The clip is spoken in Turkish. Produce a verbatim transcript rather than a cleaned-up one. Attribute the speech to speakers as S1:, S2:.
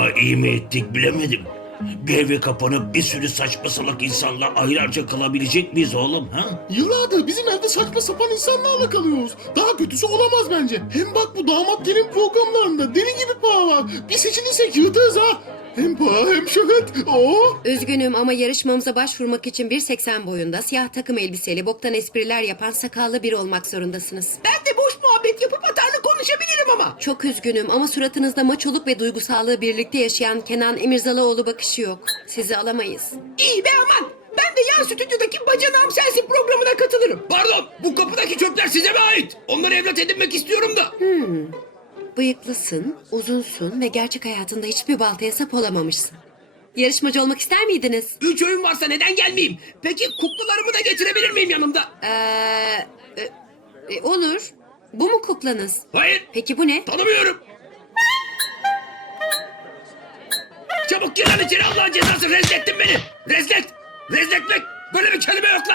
S1: Ama iyi mi ettik bilemedim. Bir eve kapanıp bir sürü saçma salak insanla aylarca kalabilecek miyiz oğlum ha?
S2: Yıllardır bizim evde saçma sapan insanlarla kalıyoruz. Daha kötüsü olamaz bence. Hem bak bu damat gelin programlarında deli gibi para var. Bir seçilirsek yırtarız ha. Hem para hem şöhret. Oo.
S3: Üzgünüm ama yarışmamıza başvurmak için bir seksen boyunda, siyah takım elbiseli, boktan espriler yapan sakallı biri olmak zorundasınız.
S4: Ben de boş muhabbet yapıp atarlı konuşabilirim ama.
S3: Çok üzgünüm ama suratınızda maçoluk ve duygusallığı birlikte yaşayan Kenan Emirzalıoğlu bakışı yok. Sizi alamayız.
S4: İyi be aman. Ben de yan stüdyodaki bacanağım sensin programına katılırım.
S5: Pardon, bu kapıdaki çöpler size mi ait? Onları evlat edinmek istiyorum da.
S3: Bıyıklısın, uzunsun ve gerçek hayatında hiçbir baltaya sap olamamışsın. Yarışmacı olmak ister miydiniz?
S5: Üç oyun varsa neden gelmeyeyim? Peki kuklalarımı da getirebilir miyim yanımda?
S3: Ee, e, e, olur. Bu mu kuklanız?
S5: Hayır,
S3: Peki bu ne?
S5: tanımıyorum. Çabuk gir lan içeri, Allah'ın cezası, rezlettin beni. Rezlet, rezletmek böyle bir kelime yok lan.